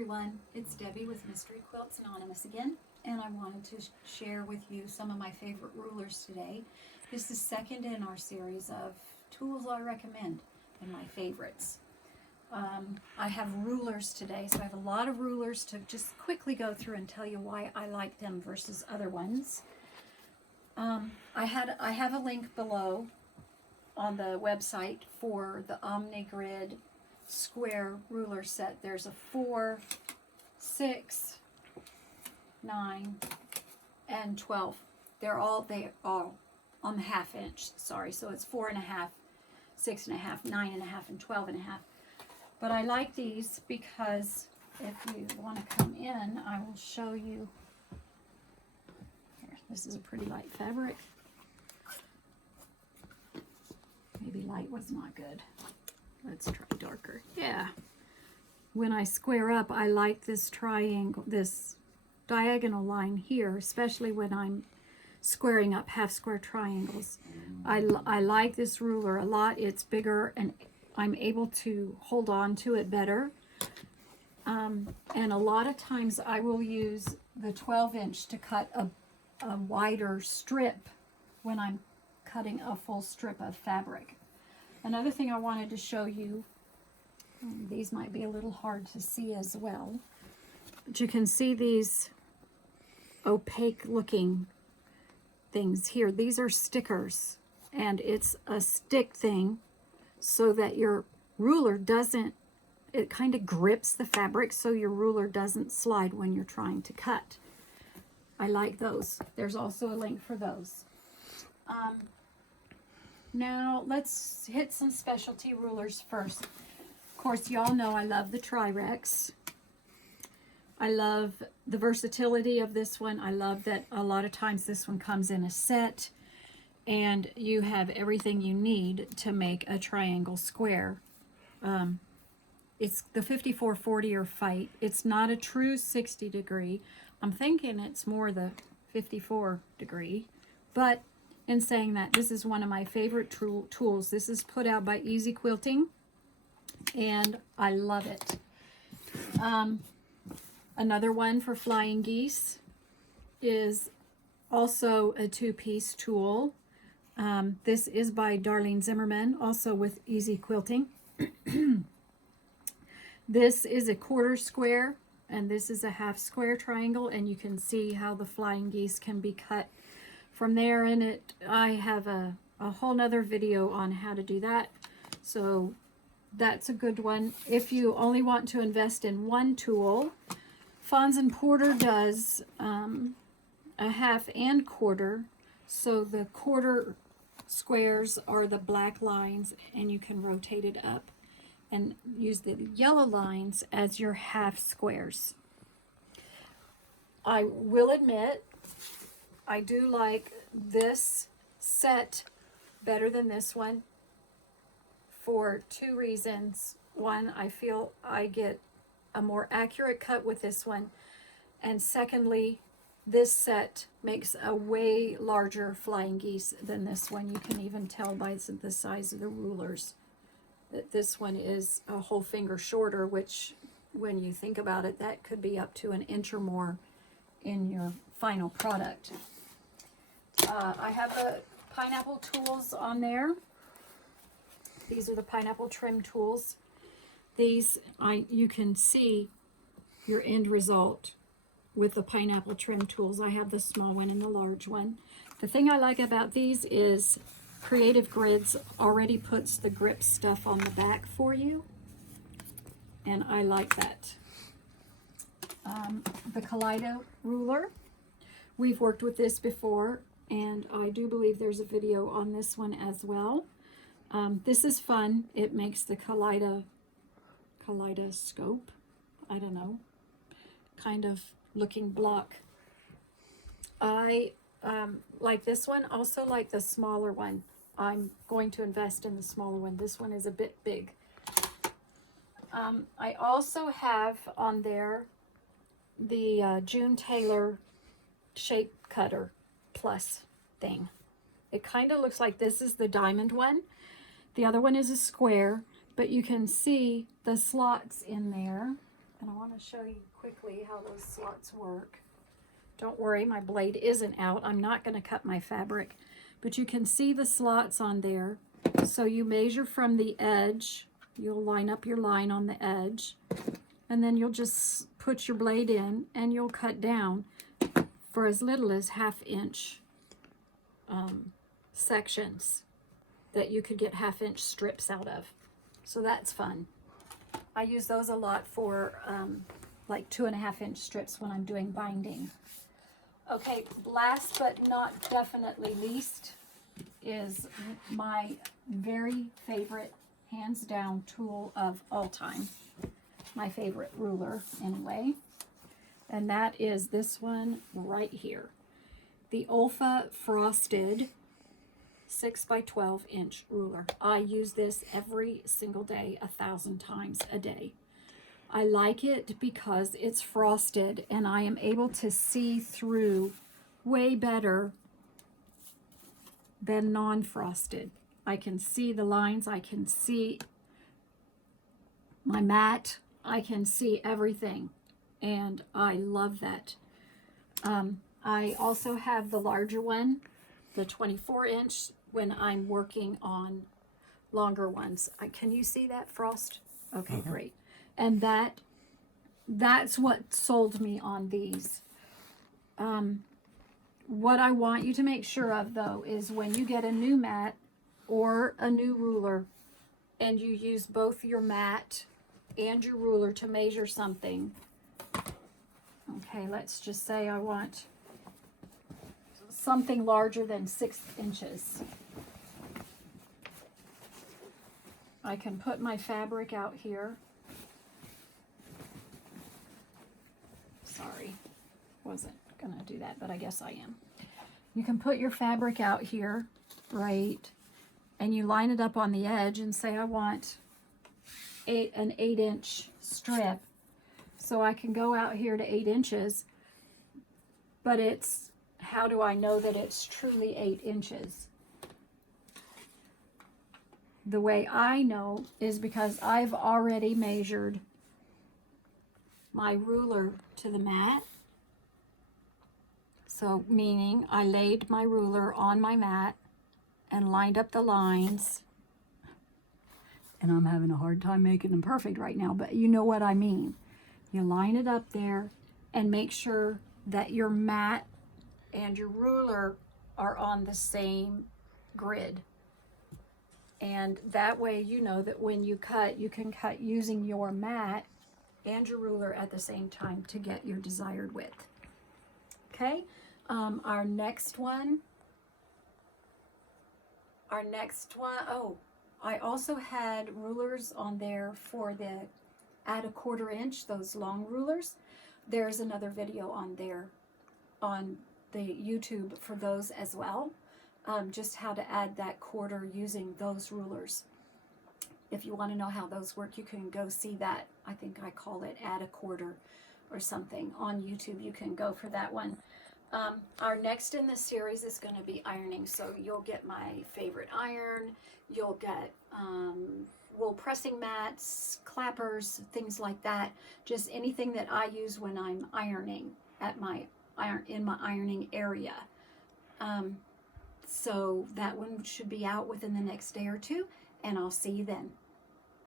everyone, it's Debbie with Mystery Quilts Anonymous again, and I wanted to share with you some of my favorite rulers today. This is second in our series of tools I recommend and my favorites. I have rulers today, so I have a lot of rulers to just quickly go through and tell you why I like them versus other ones. I have a link below on the website for the Omni Grid square ruler set. There's a 4, 6, 9, and 12. They are all on the half inch. Sorry, so it's 4.5, 6.5, 9.5, and 12.5. But I like these because if you want to come in, I will show you. Here, this is a pretty light fabric. Maybe light was not good. Let's try darker. Yeah. When I square up, I like this triangle, this diagonal line here, especially when I'm squaring up half square triangles. I like this ruler a lot. It's bigger and I'm able to hold on to it better. And a lot of times I will use the 12-inch to cut a wider strip when I'm cutting a full strip of fabric. Another thing I wanted to show you, these might be a little hard to see as well, but you can see these opaque looking things here. These are stickers, and it's a stick thing so that your ruler doesn't, it kind of grips the fabric so your ruler doesn't slide when you're trying to cut. I like those. There's also a link for those. Now let's hit some specialty rulers first. Of course, y'all know I love the Tri-Rex. I love the versatility of this one. I love that a lot of times this one comes in a set and you have everything you need to make a triangle square. It's the 5440 or Fight. It's not a true 60 degree. I'm thinking it's more the 54 degree, but in saying that, this is one of my favorite tools. This is put out by Easy Quilting, and I love it. Another one for flying geese is also a 2-piece tool. This is by Darlene Zimmerman, also with Easy Quilting. This is a 1/4 square, and this is a half square triangle, and you can see how the flying geese can be cut from there. In it, I have a whole nother video on how to do that, so that's a good one. If you only want to invest in one tool, Fons and Porter does a half and 1/4, so the 1/4 squares are the black lines, and you can rotate it up and use the yellow lines as your half squares. I will admit, I do like this set better than this one for 2 reasons. One, I feel I get a more accurate cut with this one. And secondly, this set makes a way larger flying geese than this one. You can even tell by the size of the rulers that this one is a whole finger shorter, which when you think about it, that could be up to 1 inch or more in your final product. I have the pineapple tools on there. These are the pineapple trim tools. These, you can see your end result with the pineapple trim tools. I have the small one and the large one. The thing I like about these is Creative Grids already puts the grip stuff on the back for you, and I like that. The Kaleido Ruler. We've worked with this before, and I do believe there's a video on this one as well. This is fun. It makes the kaleidoscope, I don't know, kind of looking block. I like this one, also like the smaller one. I'm going to invest in the smaller one. This one is a bit big. I also have on there the June Taylor Shape Cutter Plus thing. It kind of looks like this is the diamond one. The other one is a square, but you can see the slots in there. And I want to to show you quickly how those slots work. Don't worry, my blade isn't out. I'm not going to cut my fabric, but you can see the slots on there. So you measure from the edge. You'll line up your line on the edge, and then you'll just put your blade in and you'll cut down for as little as 1/2 inch sections that you could get 1/2 inch strips out of. So that's fun. I use those a lot for like 2.5 inch strips when I'm doing binding. Okay, last but not definitely least is my very favorite, hands down, tool of all time. My favorite ruler anyway. And that is this one right here. The Olfa Frosted 6 by 12 inch ruler. I use this every single day, 1,000 times a day. I like it because it's frosted and I am able to see through way better than non-frosted. I can see the lines, I can see my mat, I can see everything, and I love that. I also have the larger one, the 24 inch, when I'm working on longer ones. Can you see that frost? Okay, great. And that's what sold me on these. What I want you to make sure of, though, is when you get a new mat or a new ruler and you use both your mat and your ruler to measure something. Okay, let's just say I want something larger than 6 inches. I can put my fabric out here. Sorry, wasn't gonna do that, but I guess I am. You can put your fabric out here, right? And you line it up on the edge and say, I want an 8 inch strip. So I can go out here to 8 inches, but it's, how do I know that it's truly 8 inches? The way I know is because I've already measured my ruler to the mat. So meaning I laid my ruler on my mat and lined up the lines. And I'm having a hard time making them perfect right now, but you know what I mean. You line it up there and make sure that your mat and your ruler are on the same grid. And that way you know that when you cut, you can cut using your mat and your ruler at the same time to get your desired width. Okay, our next one, oh, I also had rulers on there for the add 1/4 inch, those long rulers. There's another video on there on the YouTube for those as well. Just how to add that quarter using those rulers. If you want to know how those work, you can go see that. I think I call it add 1/4 or something on YouTube. You can go for that one. Our next in this series is going to be ironing. So you'll get my favorite iron. You'll get wool pressing mats, clappers, things like that. Just anything that I use when I'm ironing at in my ironing area. So that one should be out within the next day or two, and I'll see you then.